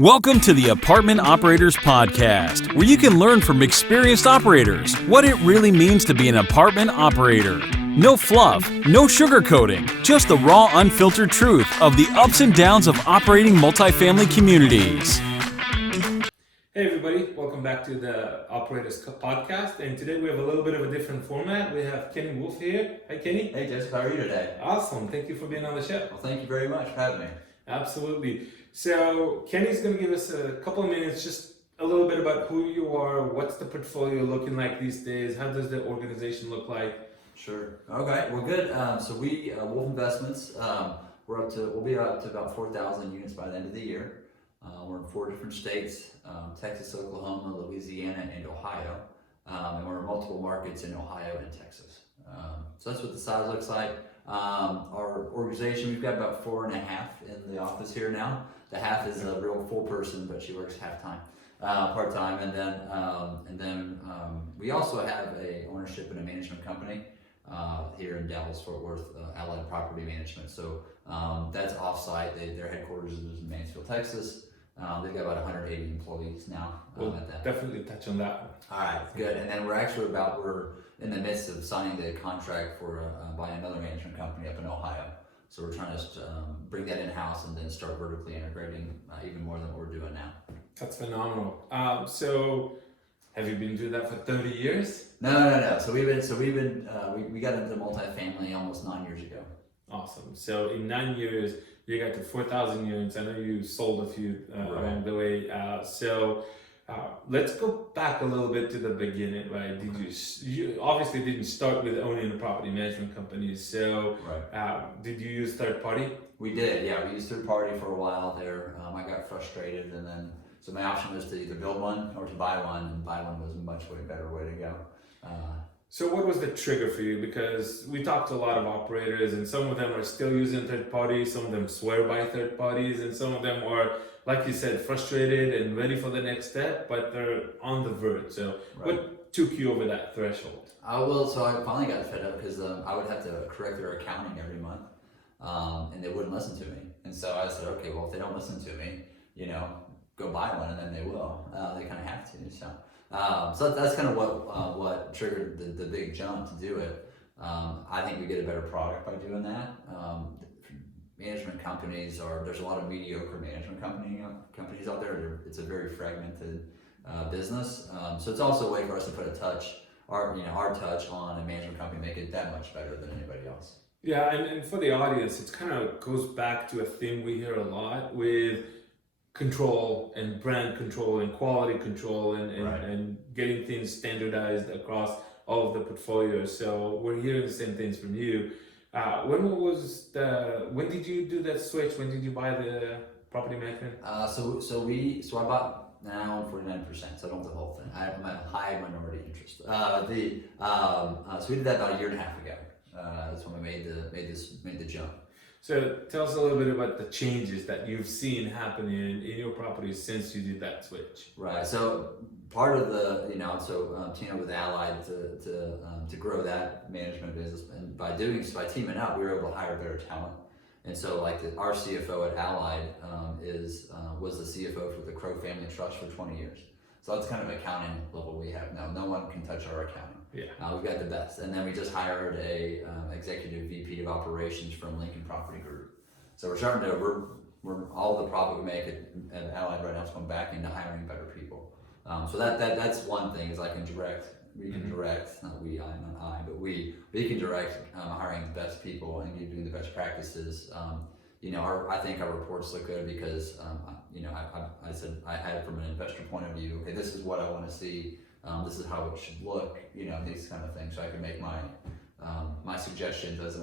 Welcome to the Apartment Operators Podcast, where you can learn from experienced operators what it really means to be an apartment operator. No fluff, no sugarcoating, just the raw, unfiltered truth of the ups and downs of operating multifamily communities. Hey everybody, welcome back to the Operators Podcast, and today we have a little bit of a different format. We have Kenny Wolfe here. Hi Kenny. Hey Joseph, how are you today? Awesome, thank you for being on the show. Well, thank you very much for having me. Absolutely. So Kenny's going to give us a couple of minutes, just a little bit about who you are, what's the portfolio looking like these days, how does the organization look like? Sure. Okay. Well, good. So we Wolf Investments. We'll be up to about 4,000 units by the end of the year. We're in 4 different states: Texas, Oklahoma, Louisiana, and Ohio. And we're in multiple markets in Ohio and Texas. So that's what the size looks like. Our organization, we've got about 4.5 in the office here now. The half is a real full person, but she works part time, and then we also have a ownership in a management company here in Dallas Fort Worth, Allied Property Management. So that's offsite. Their headquarters is in Mansfield, Texas. They've got about 180 employees now. We'll definitely touch on that. All right, good. And then we're in the midst of signing the contract for buying another management company up in Ohio. So we're trying to bring that in-house and then start vertically integrating even more than what we're doing now. That's phenomenal. So have you been doing that for 30 years? No. So we got into multifamily almost 9 years ago. Awesome. So in 9 years, you got to 4,000 units. I know you sold a few along the way. Let's go back a little bit to the beginning, right? You obviously didn't start with owning a property management company. So did you use third party? We did, yeah. We used third party for a while there. I got frustrated, and then so my option was to either build one or to buy one, and buy one was a much way better way to go. So what was the trigger for you? Because we talked to a lot of operators, and some of them are still using third parties, some of them swear by third parties, and some of them are, like you said, frustrated and ready for the next step, but they're on the verge. So what took you over that threshold? So I finally got fed up because I would have to correct their accounting every month, and they wouldn't listen to me. And so I said, okay, well, if they don't listen to me, go buy one, and then they will. They kind of have to. So that's kind of what triggered the big jump to do it. I think we get a better product by doing that. Management companies there's a lot of mediocre management companies out there. It's a very fragmented business. So it's also a way for us to put our touch on a management company, make it that much better than anybody else. Yeah, and for the audience, it kind of goes back to a theme we hear a lot with control and brand control and quality control and getting things standardized across all of the portfolios. So we're hearing the same things from you. When did you do that switch? When did you buy the property management? So I bought, now I'm 49%, so I don't have the whole thing. I'm a high minority interest. So we did that about 1.5 years ago. That's when we made the jump. So tell us a little bit about the changes that you've seen happening in your properties since you did that switch. Right. So part of Tina with Allied to grow that management business, and by teaming up, we were able to hire better talent. And so our CFO at Allied was the CFO for the Crow Family Trust for 20 years. So that's kind of accounting level we have now. No one can touch our accounting. Yeah. We've got the best. And then we just hired a executive VP of operations from Lincoln Property Group. So we're all the profit we make at Allied right now is going back into hiring better people. So that's one thing is we can direct, not we can direct hiring the best people and doing the best practices. I think our reports look good because I said I had it from an investor point of view. Okay, this is what I want to see. This is how it should look. These kind of things. So I can make my suggestions as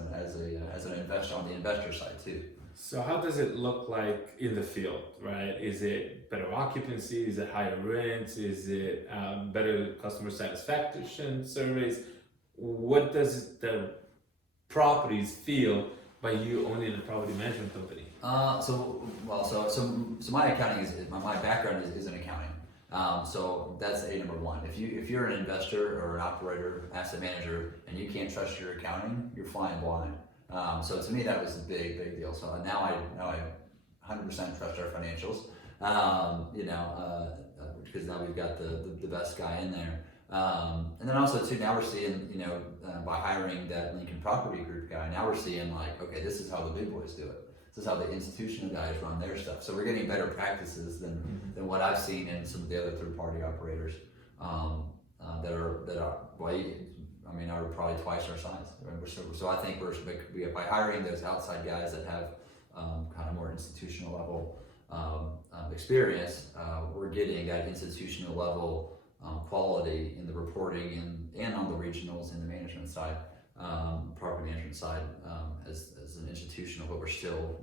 an investor on the investor side too. So how does it look like in the field, right? Is it better occupancy? Is it higher rents? Is it better customer satisfaction surveys? What does the properties feel by you owning a property management company? So my accounting my background is in accounting. So that's number one. If you're an investor or an operator, asset manager, and you can't trust your accounting, you're flying blind. So to me, that was a big deal. So now I 100% trust our financials. Because now we've got the best guy in there. And then also too, now we're seeing, by hiring that Lincoln Property Group guy, now we're seeing like, okay, this is how the big boys do it. This is how the institutional guys run their stuff. So we're getting better practices than what I've seen in some of the other third-party operators that are are probably twice our size. So I think by hiring those outside guys that have kind of more institutional level experience, we're getting that institutional level quality in the reporting and on the regionals and the management side, property management side, as an institutional, but we're still,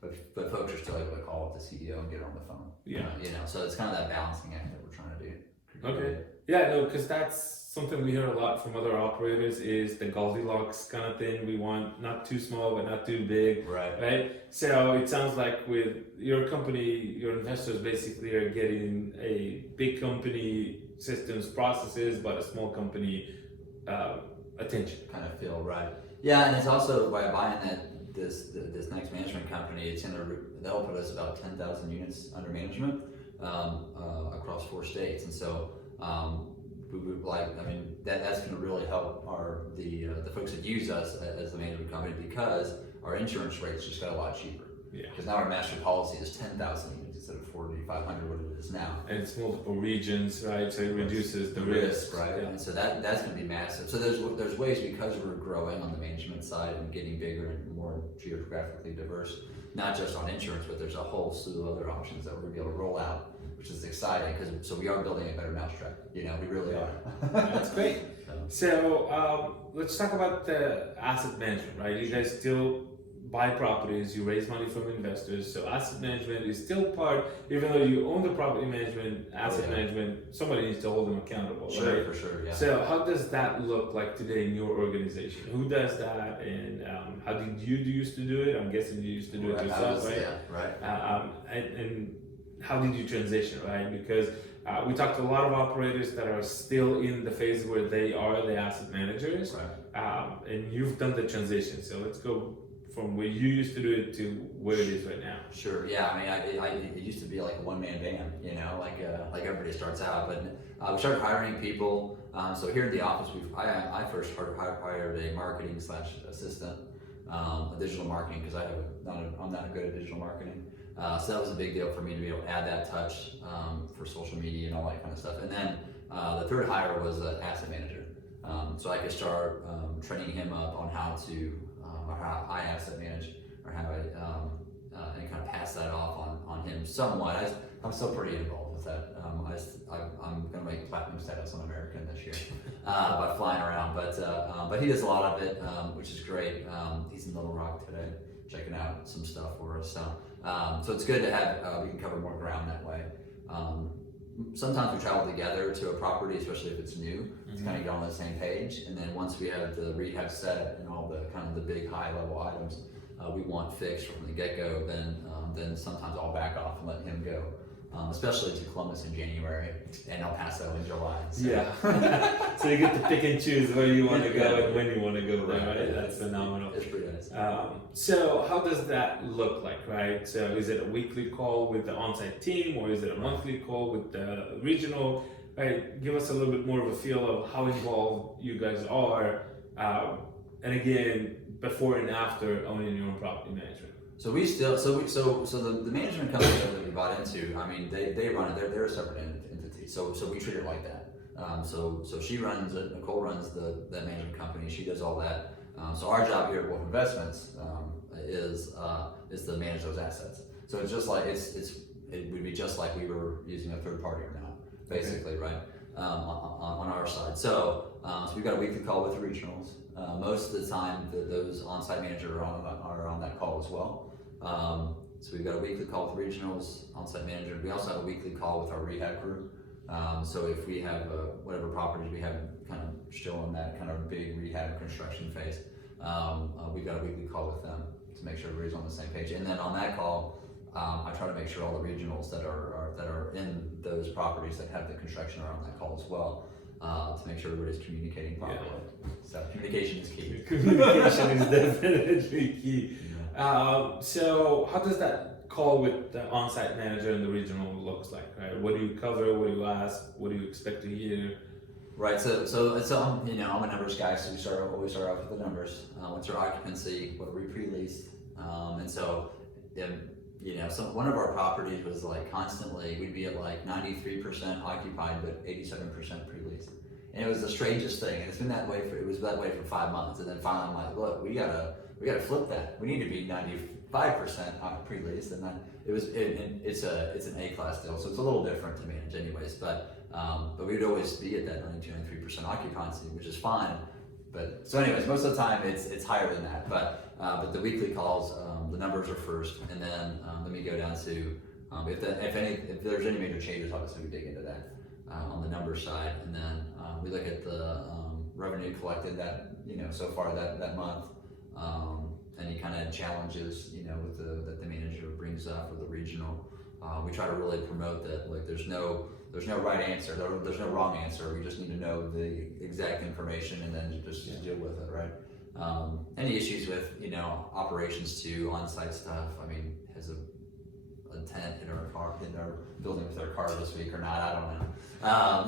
but folks are still able to call up the CEO and get on the phone. Yeah. So it's kind of that balancing act that we're trying to do. Okay. Yeah, no, because that's something we hear a lot from other operators is the Goldilocks kind of thing. We want not too small, but not too big. Right? So it sounds like with your company, your investors basically are getting a big company systems, processes, but a small company attention. Kind of feel right. Yeah, and it's also by buying this next management company, they'll put us about 10,000 units under management across 4 states, and so we would that's going to really help the folks that use us as the management company, because our insurance rates just got a lot cheaper. Yeah. Because now our master policy is 10,000 units instead of 4,500, what it is now. And it's multiple regions, right? So it reduces the risk, right? Yeah. And so that's going to be massive. So there's ways, because we're growing on the management side and getting bigger and more geographically diverse, not just on insurance, but there's a whole slew of other options that we're going to be able to roll out, which is exciting, because we are building a better mousetrap. We really are. That's great. So let's talk about the asset management, right? You guys still buy properties, you raise money from investors, so asset management is still part, even though you own the property management, asset management, somebody needs to hold them accountable, sure, right? For sure, yeah. So how does that look like today in your organization? Who does that, and how did you used to do it? I'm guessing you used to do it yourself, right? Yeah, right. And how did you transition, right? Because we talked to a lot of operators that are still in the phase where they are the asset managers, right. And you've done the transition. So let's go from where you used to do it to where it is right now. Sure. Yeah. It used to be like a one-man band, like everybody starts out. But we started hiring people. So here in the office, I first hired a marketing / assistant, digital marketing, because I'm not good at digital marketing. So that was a big deal for me to be able to add that touch for social media and all that kind of stuff. And then the third hire was an asset manager. So I could start training him up on how to or how I asset manage, or how I and kind of pass that off on him somewhat. I'm still pretty involved with that. I'm going to make platinum status on American this year by flying around, but he does a lot of it, which is great. He's in Little Rock today, checking out some stuff for us. So it's good to have, we can cover more ground that way. Sometimes we travel together to a property, especially if it's new, to kind of get on the same page. And then once we have the rehab set and all the kind of the big high level items we want fixed from the get-go, then sometimes I'll back off and let him go. Especially to Columbus in January, and I'll pass out in July. So. Yeah. So you get to pick and choose where you want to go and when you want to go there, right? That's phenomenal. It's pretty nice. So how does that look like, right? So is it a weekly call with the on-site team, or is it a monthly call with the regional? Right? Give us a little bit more of a feel of how involved you guys are, and again, before and after owning your own property management. So we still, so the management company that we bought into, they run it. They're a separate entity. So we treat it like that. So she runs it. Nicole runs that management company. She does all that. So our job here at Wolfe Investments is to manage those assets. So it's just like it would be just like we were using a third party or not, basically, right? On our side. So we've got a weekly call with the regionals. Most of the time, those on-site managers are on that call as well. So we've got a weekly call with regionals, on-site manager. We also have a weekly call with our rehab crew. So if we have whatever properties we have kind of still in that kind of big rehab construction phase, we've got a weekly call with them to make sure everybody's on the same page. And then on that call, I try to make sure all the regionals that are in those properties that have the construction are on that call as well, to make sure everybody's communicating properly. Yeah. So communication is key. Communication is definitely key. So how does that call with the on-site manager and the regional looks like, right? What do you cover? What do you ask? What do you expect to hear? Right. So I'm a numbers guy. So we always start off with the numbers. What's our occupancy? What are we pre-leased? And so, one of our properties was like constantly, we'd be at like 93% occupied, but 87% pre-leased. And it was the strangest thing. And it was that way for 5 months. And then finally I'm like, look, we gotta flip that. We need to be 95% pre-leased. And then it's an A-class deal. So it's a little different to manage anyways, but we'd always be at that 92-93% occupancy, which is fine. But so anyways, most of the time it's higher than that. But the weekly calls, the numbers are first, and then we go down to if there's any major changes, obviously we dig into that on the numbers side, and then we look at the revenue collected that so far that month, any kind of challenges that the manager brings up or the regional. We try to really promote that like there's no right answer, there's no wrong answer. We just need to know the exact information and then just deal with it, right? Any issues with operations to on-site stuff? I mean, has a tenant in our building with their car this week or not? I don't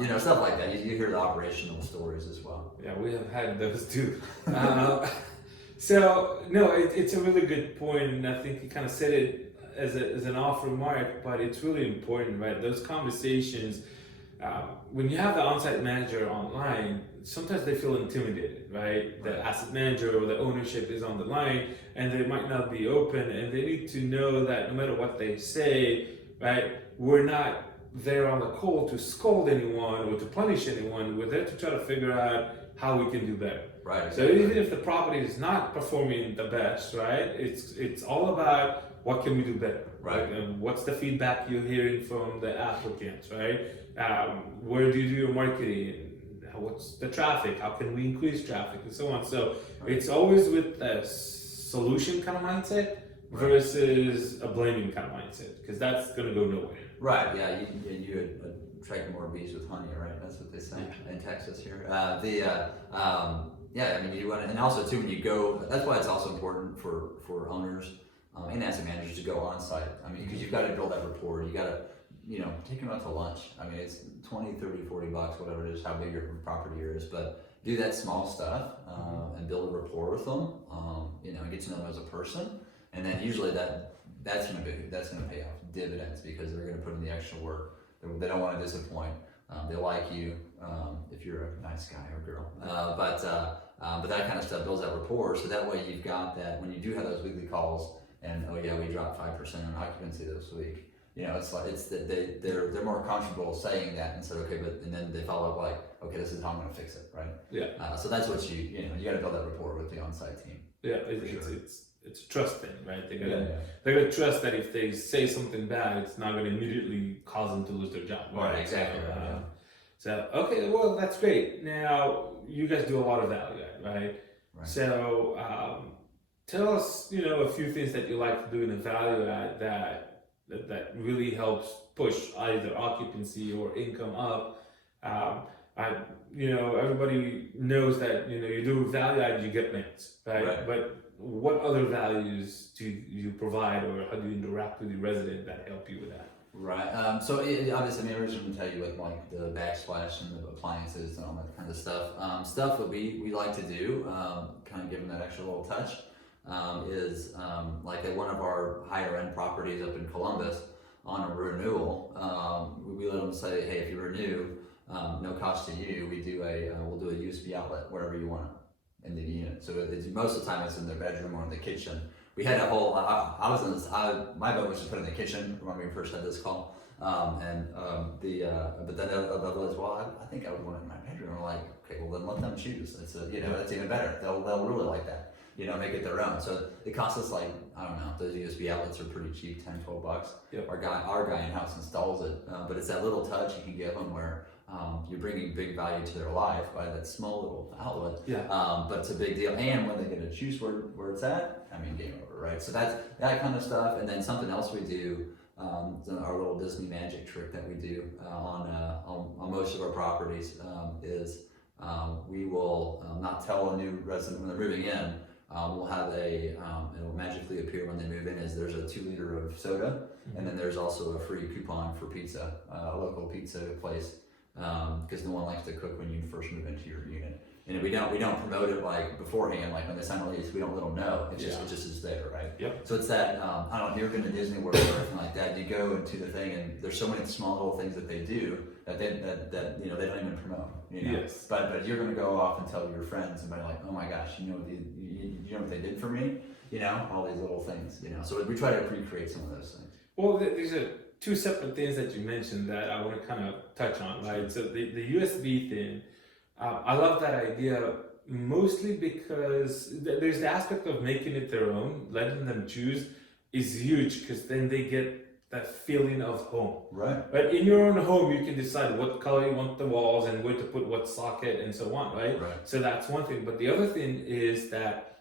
know. Stuff like that. You hear the operational stories as well. Yeah, we have had those too. So no, it's a really good point, and I think you kind of said it as an off remark, but it's really important, right? Those conversations, when you have the on-site manager online, sometimes they feel intimidated, right? The asset manager or the ownership is on the line, and they might not be open, and they need to know that no matter what they say, right, we're not there on the call to scold anyone or to punish anyone. We're there to try to figure out how we can do better. Right. So even if the property is not performing the best, right, it's all about what can we do better, right? And what's the feedback you're hearing from the applicants, right? Where do you do your marketing? What's the traffic? How can we increase traffic and so on? So it's always with a solution kind of mindset versus a blaming kind of mindset, because that's going to go nowhere. Right. Yeah. You attract more bees with honey, right? That's what they say in Texas here. I mean, you want to, and also too when you go. That's why it's also important for owners and asset managers to go on site. I mean, because you've got to build that rapport. You got to take them out to lunch. I mean, it's $20, $30, $40, whatever it is, how big your property is, but do that small stuff and build a rapport with them, and get to know them as a person. And then usually that's going to pay off dividends because they're going to put in the extra work. They don't want to disappoint. They like you if you're a nice guy or girl. But that kind of stuff builds that rapport. So that way you've got that when you do have those weekly calls and we dropped 5% on occupancy this week. They're more comfortable saying that and said and then they follow up like, okay, this is how I'm going to fix it, right? Yeah. So that's what you got to build that rapport with the on-site team. Yeah, it's a trust thing, right? They're gonna trust that if they say something bad, it's not gonna immediately cause them to lose their job. Right, exactly. So okay, well that's great. Now you guys do a lot of value add, right? So tell us, a few things that you like to do in a value add that really helps push either occupancy or income up. Everybody knows that you do value add, you get rents, right? But what other values do you provide, or how do you interact with the resident that help you with that? Right. So obviously, I was going to tell you with like the backsplash and the appliances and all that kind of stuff. Stuff that we like to do, kind of give them that extra little touch, is like at one of our higher end properties up in Columbus on a renewal. We let them say, hey, if you renew, no cost to you. We'll do a USB outlet wherever you want it in the unit. So most of the time it's in their bedroom or in the kitchen. We had a whole. My vote was to put in the kitchen when we first had this call, but then the other was, well, I think I would want it in my bedroom. We're like, okay, well then let them choose. It's that's even better. They'll really like that. Make it their own. So it costs us like, I don't know, those USB outlets are pretty cheap, $10-12. Yep. Our guy in-house installs it, but it's that little touch you can give them where you're bringing big value to their life by that small little outlet. Yeah. But it's a big deal. And when they get to choose where it's at, I mean, game over, right? So that's that kind of stuff. And then something else we do, our little Disney magic trick that we do on most of our properties is we will not tell a new resident when they're moving in, we'll have it'll magically appear when they move in as there's a 2 liter of soda, and then there's also a free coupon for pizza, a local pizza place, because no one likes to cook when you first move into your unit. And we don't promote it like beforehand, like when they sign a lease, we don't let them know. It just is there, right? Yep. So it's that, I don't know if you've ever been to Disney World or anything like that. You go into the thing and there's so many small little things that they do that they don't even promote. Yes. But you're gonna go off and tell your friends and be like, oh my gosh, you know what they did for me? All these little things. So we try to recreate some of those things. Well, these are two separate things that you mentioned that I want to kind of touch on, right? So the USB thing. I love that idea mostly because there's the aspect of making it their own, letting them choose is huge, because then they get that feeling of home. Right. But in your own home, you can decide what color you want the walls and where to put what socket and so on, right? So that's one thing. But the other thing is that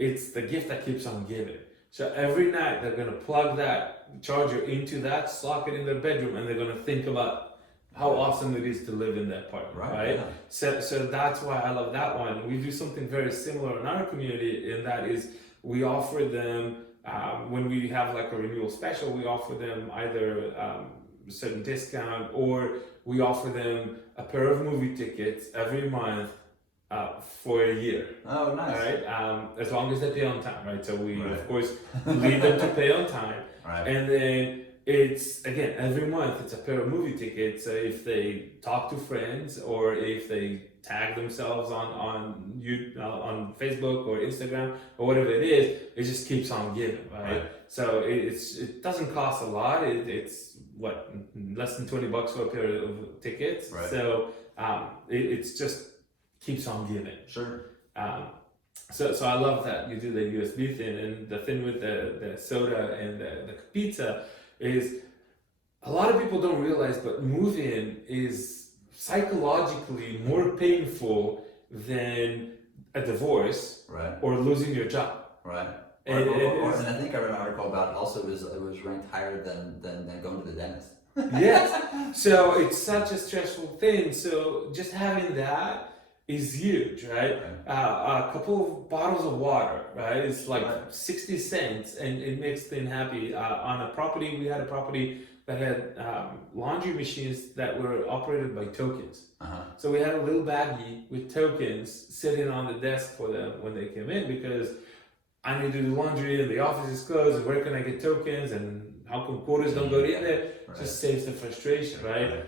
it's the gift that keeps on giving. So every night they're going to plug that charger into that socket in their bedroom, and they're going to think about how awesome it is to live in that apartment, right? Yeah. So that's why I love that one. We do something very similar in our community, and that is we offer them, when we have like a renewal special, we offer them either a certain discount, or we offer them a pair of movie tickets every month for a year. Oh, nice. Right? As long as they pay on time, right? So we, of course, lead them to pay on time. Right. And then it's, again, every month it's a pair of movie tickets. If they talk to friends, or if they tag themselves on Facebook or Instagram or whatever it is, it just keeps on giving, right? So it doesn't cost a lot. It's what, less than $20 for a pair of tickets. Right. So it's just keeps on giving. Sure. So I love that you do the USB thing, and the thing with the soda and the pizza is a lot of people don't realize, but moving is psychologically more painful than a divorce, right, or losing your job. Right. And I think I read an article about it also, it was ranked higher than going to the dentist. Yes. So it's such a stressful thing. So just having that is huge, right? A couple of bottles of water, right? It's like 60 cents, and it makes them happy. On a property, we had a property that had laundry machines that were operated by tokens. So we had a little baggie with tokens sitting on the desk for them when they came in, because I need to do laundry and the office is closed, and where can I get tokens, and how come quotas don't go in there? Just saves the frustration, right?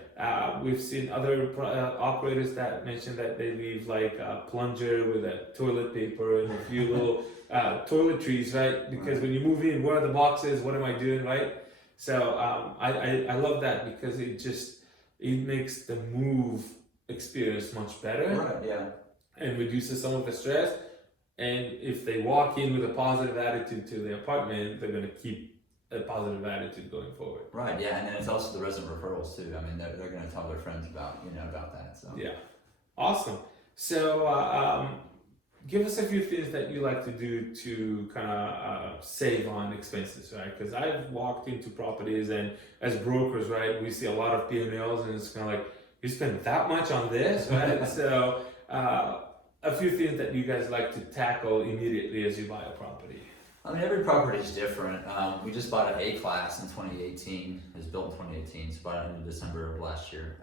We've seen other operators that mention that they leave like a plunger with a toilet paper and a few little toiletries, right? Because when you move in, where are the boxes? What am I doing, right? So I love that, because it makes the move experience much better. Right, yeah. And reduces some of the stress. And if they walk in with a positive attitude to the apartment, they're going to keep a positive attitude going forward. Right, yeah, and then it's also the resident referrals too. I mean, they're going to tell their friends about that. So yeah, awesome. So give us a few things that you like to do to kind of save on expenses, right? Because I've walked into properties, and as brokers, right, we see a lot of P&Ls, and it's kind of like, you spend that much on this, right? So a few things that you guys like to tackle immediately as you buy a property. I mean, every property is different. We just bought an A-class in 2018. It was built in 2018, so bought it in December of last year.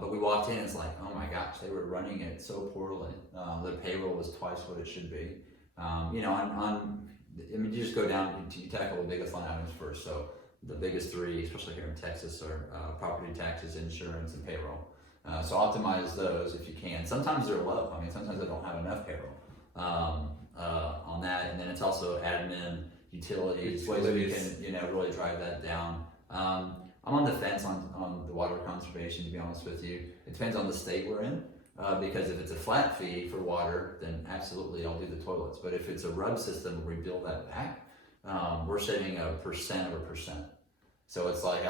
But we walked in, it's like, oh my gosh, they were running it so poorly. The payroll was twice what it should be. You just go down, you tackle the biggest line items first. So the biggest three, especially here in Texas, are property taxes, insurance, and payroll. So optimize those if you can. Sometimes they're low. I mean, sometimes they don't have enough payroll. On that, and then it's also admin, utilities, ways that we can really drive that down. I'm on the fence on the water conservation, to be honest with you. It depends on the state we're in, because if it's a flat fee for water, then absolutely I'll do the toilets. But if it's a rub system where we build that back, we're saving 1% of a percent. So it's like, and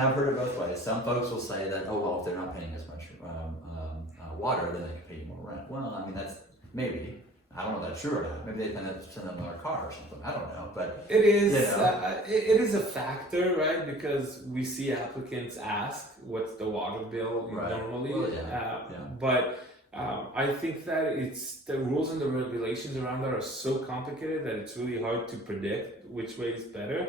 I've heard it both ways. Some folks will say that, oh well, if they're not paying as much water, then they can pay you more rent. Well, I mean, that's maybe. I don't know if that's true or not. Maybe they can send them another car or something. I don't know, but it is. It is a factor, right? Because we see applicants ask, "What's the water bill?" Normally, well, yeah. But I think that it's the rules and the regulations around that are so complicated that it's really hard to predict which way is better.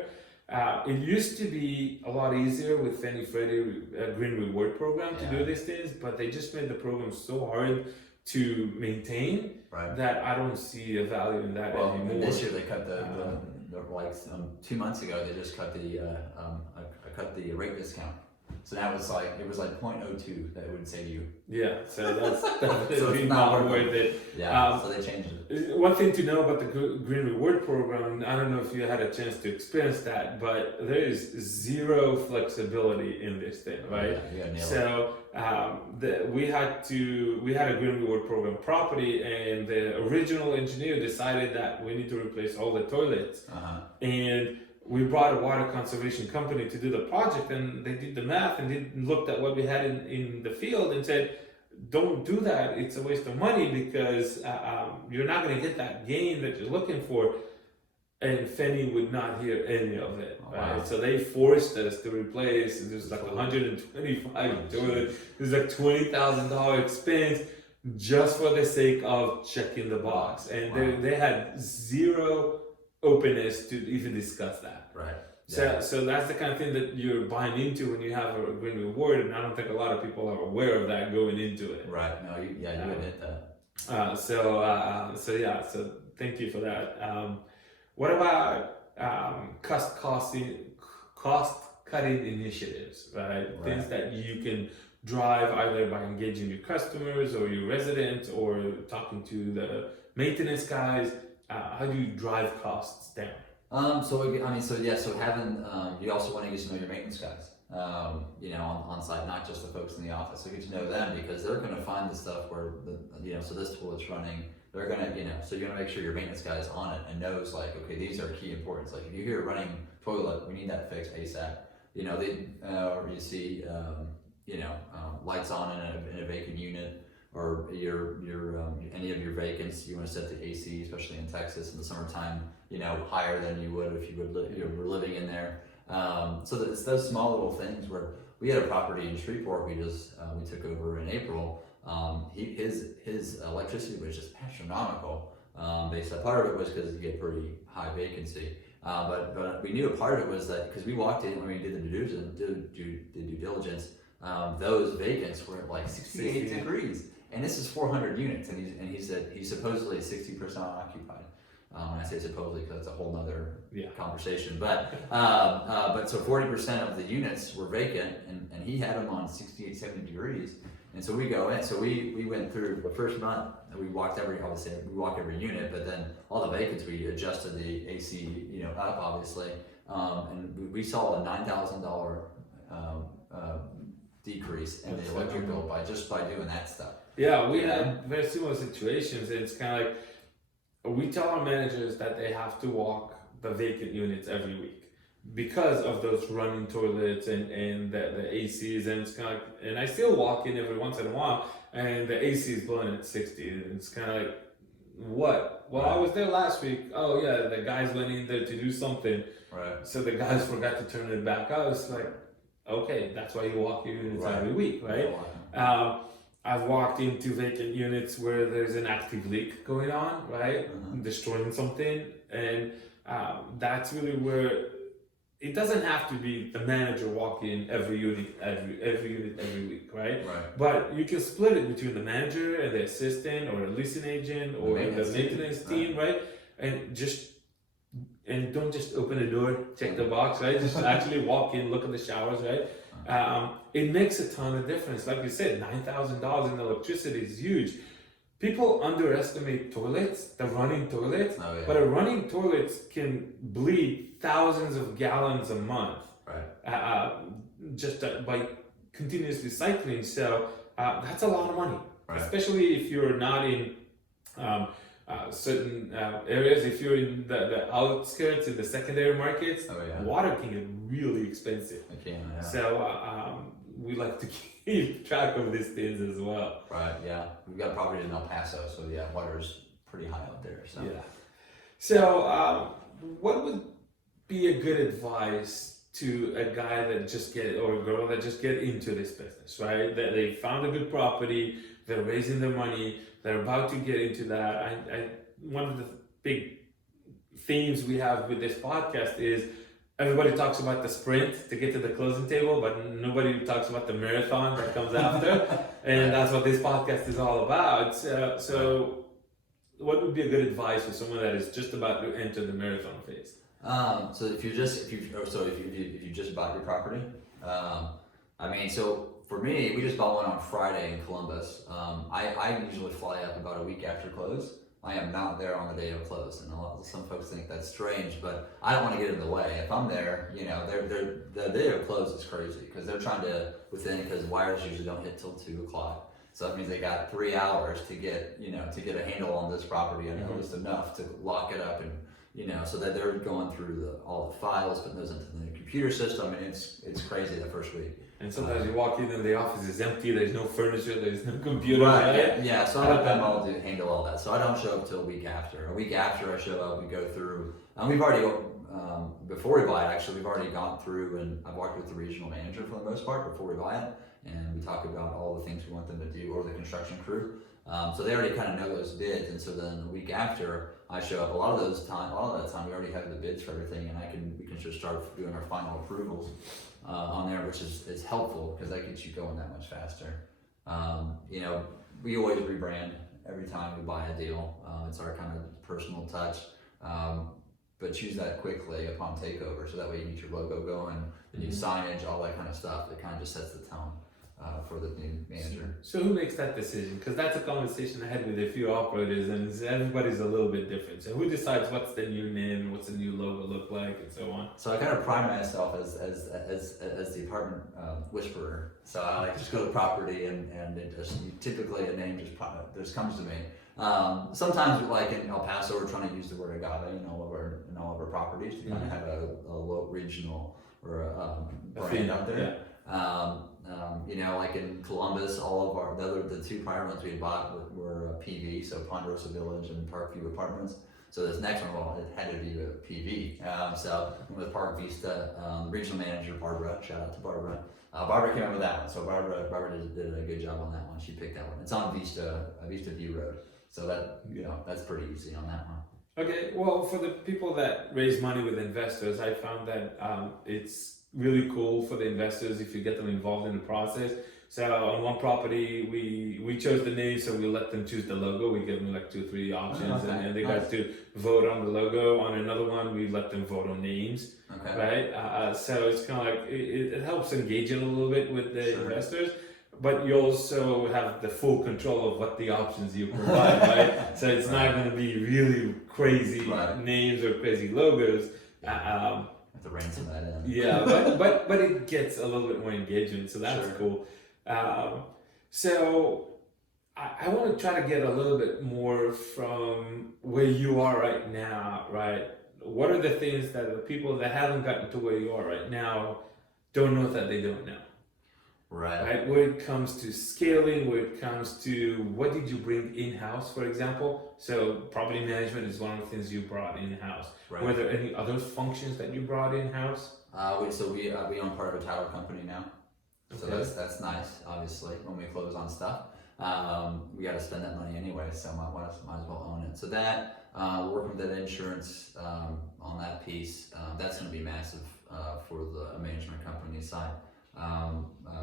It used to be a lot easier with Fannie Freddie Green Reward program to do these things, but they just made the program so hard to maintain that I don't see a value in that anymore. This year they cut the 2 months ago they just cut the rate discount. So now it was like 0.02 that it would save you. Yeah, so that's definitely so it's not worth it. Yeah, so they changed it. One thing to know about the Green Reward program, I don't know if you had a chance to experience that, but there is zero flexibility in this thing, right? So we had a Green Reward program property, and the original engineer decided that we need to replace all the toilets, and we brought a water conservation company to do the project, and they did the math and they looked at what we had in the field and said, don't do that, it's a waste of money because you're not going to get that gain that you're looking for. And Fannie would not hear any of it. Right? So they forced us to replace. There's like 125 toilets. There's like $20,000 expense just for the sake of checking the box. And they had zero openness to even discuss that. Right. So that's the kind of thing that you're buying into when you have a Green Reward, and I don't think a lot of people are aware of that going into it. Right. No, you would hit that. So thank you for that. What about cost cutting initiatives, right? Things that you can drive either by engaging your customers or your residents or talking to the maintenance guys. How do you drive costs down? So having you also want to get to know your maintenance guys, on site, not just the folks in the office. So get to know them because they're going to find the stuff where so this toilet's running. They're going to, so you're going to make sure your maintenance guy is on it and knows like, okay, these are key importance. Like if you hear a running toilet, we need that fixed ASAP. Or you see, lights on in a vacant unit. Or any of your vacants, you want to set the AC, especially in Texas in the summertime, higher than you would if you were living in there. So that it's those small little things where we had a property in Shreveport we took over in April. His electricity was just astronomical. They said part of it was because you get pretty high vacancy. But we knew a part of it was that because we walked in when we did the due diligence, those vacants were at like 68 degrees. And this is 400 units, and he said he's supposedly 60% occupied. And I say supposedly because it's a whole nother conversation. But so 40% of the units were vacant, and he had them on 68, 70 degrees. And so we go in. So we went through the first month, and we walked every unit, but then all the vacants we adjusted the AC up obviously, and we saw a $9,000 decrease in the electric bill by doing that stuff. Yeah, we had very similar situations, and it's kind of like we tell our managers that they have to walk the vacant units every week because of those running toilets and the ACs, and it's kind of like, and I still walk in every once in a while, and the AC is blowing at 60, and it's kind of like, what? Well, I was there last week. Oh yeah, the guys went in there to do something. Right. So the guys forgot to turn it back on. It's like, okay, that's why you walk your units every week, right? I've walked into vacant units where there's an active leak going on, right? Destroying something. And that's really where it doesn't have to be the manager walking every unit every week, right? But you can split it between the manager and the assistant or a leasing agent or the maintenance team, right? And don't just open the door, check the box, right? Just actually walk in, look at the showers, right? It makes a ton of difference. Like you said, $9,000 in electricity is huge. People underestimate toilets, the running toilets, but a running toilet can bleed thousands of gallons a month, just by continuously cycling. So that's a lot of money, especially if you're not in certain areas. If you're in the outskirts, in the secondary markets, water can get really expensive. So we like to keep track of these things as well. Right, yeah. We've got property in El Paso, so water's pretty high out there. So So what would be a good advice to a guy that just get or a girl that just get into this business, right? That they found a good property, they're raising their money, they're about to get into that. I one of the big themes we have with this podcast is everybody talks about the sprint to get to the closing table, but nobody talks about the marathon that comes after, and that's what this podcast is all about. So what would be a good advice for someone that is just about to enter the marathon phase? So if you just bought your property, I mean, so for me, we just bought one on Friday in Columbus. I usually fly up about a week after close. I am not there on the day of close, and some folks think that's strange, but I don't want to get in the way. If I'm there, you know, the day of close is crazy because they're trying to because wires usually don't hit till 2:00. So that means they got 3 hours to get a handle on this property, and at least enough to lock it up, and so that they're going through all the files, putting those into the computer system, and it's crazy the first week. And sometimes you walk in and the office is empty. There's no furniture. There's no computer. Right. Yeah. So I let them all handle all that. So I don't show up till a week after. A week after I show up, we go through. And we've already before we buy it. Actually, we've already gone through, and I've worked with the regional manager for the most part before we buy it, and we talk about all the things we want them to do, or the construction crew. So they already kind of know those bids, and so then the week after I show up, a lot of that time we already have the bids for everything, and we can just start doing our final approvals on there, which is helpful because that gets you going that much faster. We always rebrand every time we buy a deal. It's our kind of personal touch, but choose that quickly upon takeover, so that way you get your logo going, the new signage, all that kind of stuff. It kind of just sets the tone for the new manager. So who makes that decision? Because that's a conversation I had with a few operators, and everybody's a little bit different. So who decides what's the new name, what's the new logo look like, and so on? So I kind of pride myself as the apartment whisperer. So I like just go to the property, and it just typically a name just comes to me. Sometimes, like in El Paso, we're trying to use the word agave in all of our properties to kind of have a low regional or a brand out there. Yeah. Like in Columbus, all of the two prior ones we had bought were PV, so Ponderosa Village and Parkview Apartments. So this next one, it had to be a PV. So with Park Vista, the regional manager, Barbara, shout out to Barbara. Barbara came up with that one. So Barbara did a good job on that one. She picked that one. It's on Vista View Road. So that's pretty easy on that one. Okay, well, for the people that raise money with investors, I found that it's really cool for the investors if you get them involved in the process. So on one property, we chose the name, so we let them choose the logo. We give them like 2-3 options, and they got to vote on the logo. On another one, we let them vote on names, right? So it's kind of like it helps engage it a little bit with the investors. But you also have the full control of what the options you provide, right? So it's not going to be really crazy names or crazy logos. Have to rein some of that in. Yeah, but it gets a little bit more engagement, so that's cool. So I want to try to get a little bit more from where you are right now, right? What are the things that the people that haven't gotten to where you are right now don't know that they don't know? Right. When it comes to scaling, when it comes to what did you bring in-house, for example? So property management is one of the things you brought in-house. Right. Were there any other functions that you brought in-house? We own part of a tower company now. So that's nice, obviously, when we close on stuff. We got to spend that money anyway, so might as well own it. So that, working with that insurance on that piece, that's going to be massive for the management company side.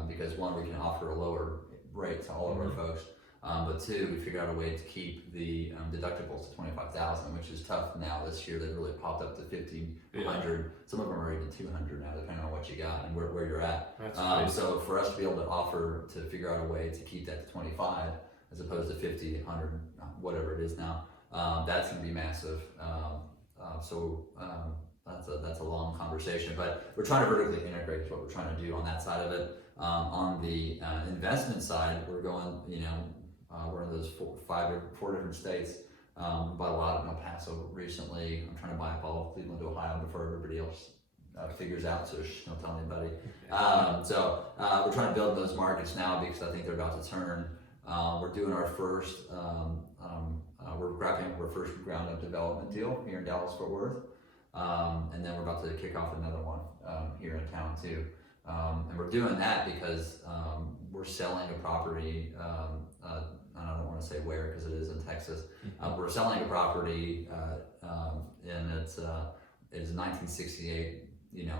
Because one, we can offer a lower rate to all of our folks, but two, we figured out a way to keep the deductibles to $25,000, which is tough now. This year they really popped up to $1,500. Some of them are even $200 now, depending on what you got and where you're at. So for us to be able to figure out a way to keep that to 25 as opposed to 50, 100, whatever it is now, that's going to be massive. That's a long conversation, but we're trying to vertically integrate what we're trying to do on that side of it. On the investment side, we're going, we're in those four different states. Bought a lot in El Paso recently. I'm trying to buy up all of Cleveland, Ohio before everybody else figures out, so don't tell anybody. We're trying to build those markets now because I think they're about to turn. We're doing our first, we're wrapping up our first ground up development deal here in Dallas-Fort Worth. And then we're about to kick off another one here in town too. And we're doing that because we're selling a property. I don't want to say where because it is in Texas. We're selling a property, and it's 1968. You know,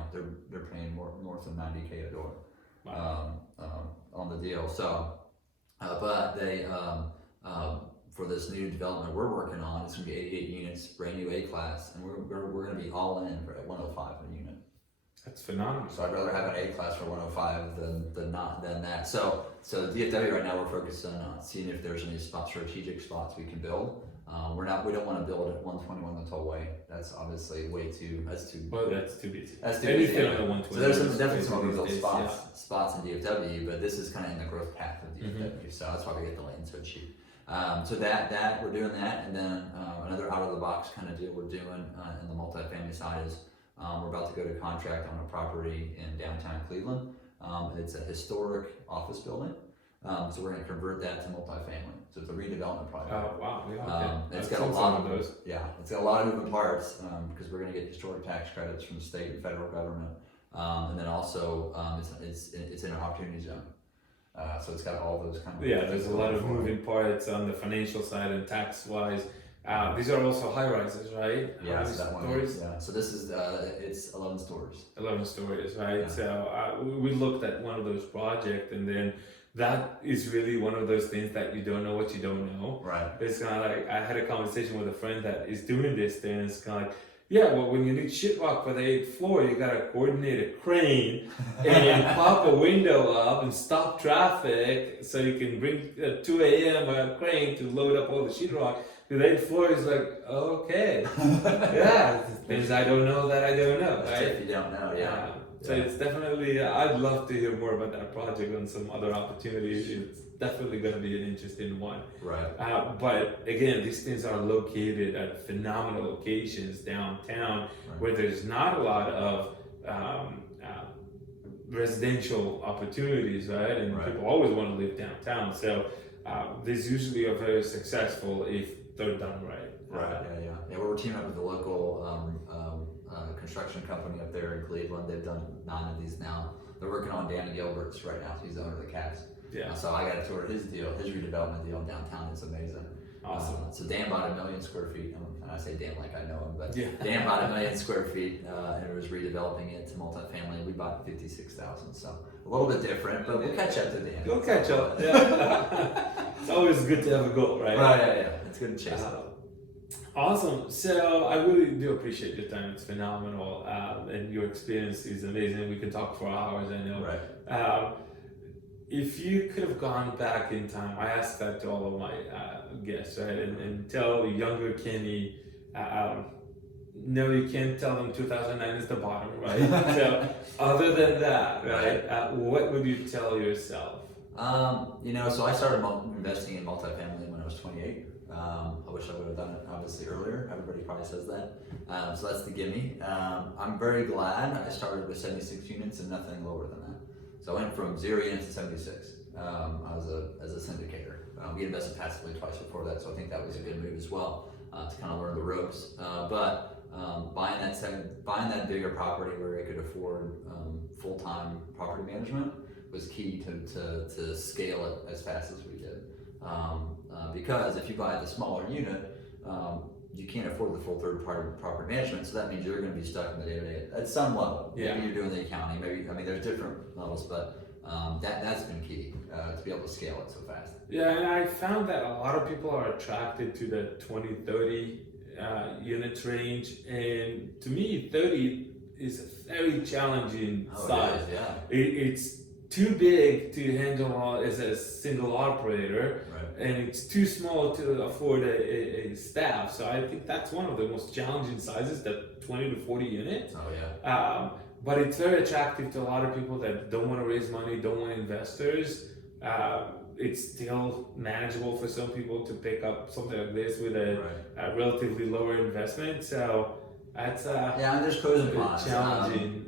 they're paying north of $90K a door. Wow. On the deal. So, but they for this new development we're working on, it's gonna be 88 units, brand new A class, and we're gonna be all in for 105 a unit. That's phenomenal. So I'd rather have an A class for 105 than that. So DFW right now we're focusing on seeing if there's any strategic spots we can build. We don't want to build at 121 the tollway. That's obviously that's too Well, that's too busy. That's too Anything busy. on the 120. So there's definitely some these of those days, spots in DFW, but this is kind of in the growth path of DFW. So that's why we get the land so cheap. So that we're doing that, and then another out of the box kind of deal we're doing in the multifamily side is we're about to go to contract on a property in downtown Cleveland. It's a historic office building. So we're going to convert that to multifamily. So it's a redevelopment project. Oh wow! Yeah, It's got a lot of those. Yeah, it's got a lot of moving parts because we're going to get historic tax credits from the state and federal government, and then also it's in an opportunity zone. So it's got all those kind of there's a lot of moving parts on the financial side and tax wise. These are also high rises, right? Yeah, so that one is, yeah. So this is it's 11 stories. 11 stories, right? Yeah. So we looked at one of those projects, and then that is really one of those things that you don't know what you don't know. Right. It's kind of like I had a conversation with a friend that is doing this thing. And it's kind of like, yeah, well, when you need sheetrock for the 8th floor, you gotta coordinate a crane and pop a window up and stop traffic so you can bring at 2 a.m. a crane to load up all the sheetrock. The 8th floor is like, okay, yeah, things I don't know that I don't know, right? If you don't know, yeah. So it's definitely, I'd love to hear more about that project and some other opportunities. It's definitely going to be an interesting one. Right. But again, these things are located at phenomenal locations downtown where there's not a lot of residential opportunities, right? And people always want to live downtown. So these usually are very successful if they're done right. Yeah, we're teaming up with the local construction company up there in Cleveland. They've done 9 of these now. They're working on Danny Gilbert's right now. He's the owner of the Cavs. Yeah. So I got to tour his redevelopment deal in downtown. It's amazing. Awesome. So Dan bought 1 million square feet. And I say Dan like I know him, but yeah. Dan bought 1 million square feet and was redeveloping it to multifamily. We bought 56,000. So a little bit different, but we'll catch up to Dan. We'll catch up. Yeah. It's always good to have a goal, right? Right. Yeah. It's good to chase it. Awesome. So I really do appreciate your time. It's phenomenal, and your experience is amazing. We can talk for hours, I know. Right. If you could have gone back in time, I ask that to all of my guests, right? And tell younger Kenny, no, you can't tell them 2009 is the bottom, right? So other than that, right? What would you tell yourself? So I started investing in multifamily when I was 28. I wish I would have done it obviously earlier. Everybody probably says that. So that's the gimme. I'm very glad I started with 76 units and nothing lower than that. So I went from 0 units to 76 as a syndicator. We invested passively twice before that, so I think that was a good move as well to kind of learn the ropes. But buying that bigger property where I could afford full-time property management was key to scale it as fast as we did. Because if you buy the smaller unit, you can't afford the full third-party property management, so that means you're going to be stuck in the day-to-day at some level. Yeah. Maybe you're doing the accounting, there's different levels, but that's been key to be able to scale it so fast. Yeah, and I found that a lot of people are attracted to the 20, 30 units range, and to me, 30 is a very challenging size. It is, yeah. It's too big to handle as a single operator, and it's too small to afford a staff. So I think that's one of the most challenging sizes, the 20 to 40 units. Oh yeah. But it's very attractive to a lot of people that don't want to raise money, don't want investors. It's still manageable for some people to pick up something like this with a relatively lower investment. So that's and there's pros and cons. Challenging.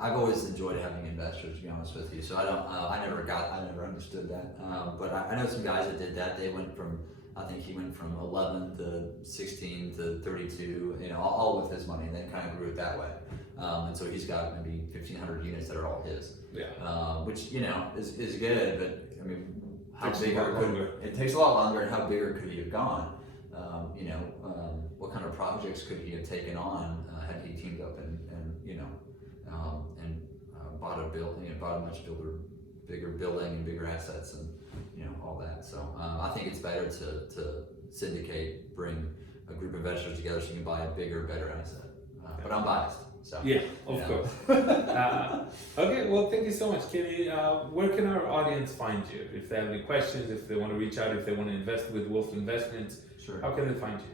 I've always enjoyed having investors, to be honest with you. So I never understood that. But I know some guys that did that. They went from I think he went from 11 to 16 to 32, all with his money, and then kind of grew it that way. And so he's got maybe 1,500 units that are all his. Yeah. Which is good, but I mean, how big it takes a lot longer, and how bigger could he have gone? What kind of projects could he have taken on had he teamed up and bought a much bigger building and bigger assets and all that. So I think it's better to syndicate, bring a group of investors together so you can buy a bigger, better asset. But I'm biased. So, yeah, of course. Okay, well, thank you so much, Kenny. Where can our audience find you? If they have any questions, if they want to reach out, if they want to invest with Wolfe Investments, sure. How can they find you?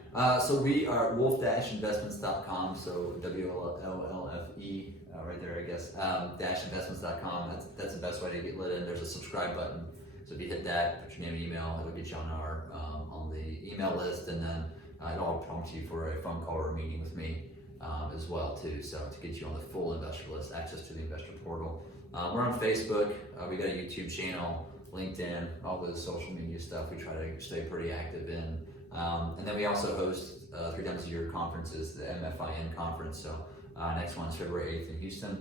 So we are wolf-investments.com, so WLLFE, right there, I guess, -investments.com. That's the best way to get lit in. There's a subscribe button, so if you hit that, put your name and email, it'll get you on our on the email list, and then it'll prompt you for a phone call or a meeting with me as well too. So to get you on the full investor list, access to the investor portal. We're on Facebook. We got a YouTube channel, LinkedIn, all the social media stuff. We try to stay pretty active in. And then we also host 3 times a year conferences, the MFIN conference. So next one's February 8th in Houston.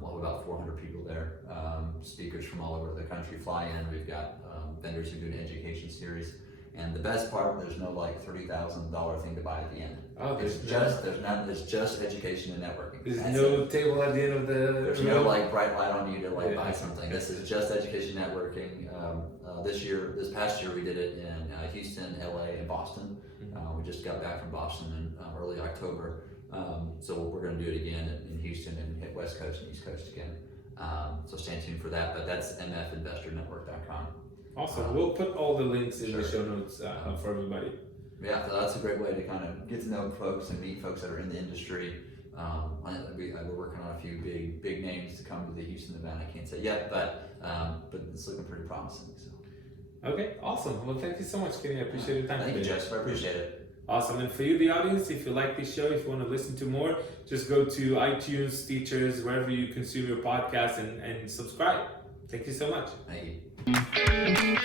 We'll have about 400 people there. Speakers from all over the country fly in. We've got vendors who do an education series. And the best part, there's no like $30,000 thing to buy at the end. Oh, There's just education and networking. There's no table at the end of the There's no like bright light on you to like buy something. This is just education networking. This past year we did it in Houston, LA, and Boston. We just got back from Boston in early October. So we're going to do it again in Houston and hit West Coast and East Coast again. So stay tuned for that. But that's mfinvestornetwork.com. Awesome. We'll put all the links in the show notes for everybody. Yeah, so that's a great way to kind of get to know folks and meet folks that are in the industry. We're working on a few big names to come to the Houston event. I can't say yet, but it's looking pretty promising. So. Okay, awesome. Well, thank you so much, Kenny. I appreciate your time today. Thank you, Joseph. I appreciate it. Awesome. And for you, the audience, if you like this show, if you want to listen to more, just go to iTunes, Stitchers, wherever you consume your podcast, and subscribe. Thank you so much. Thank you.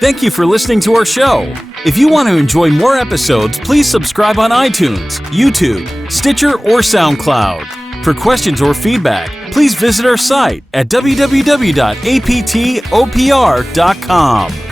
Thank you for listening to our show. If you want to enjoy more episodes, please subscribe on iTunes, YouTube, Stitcher, or SoundCloud. For questions or feedback, please visit our site at www.aptopr.com.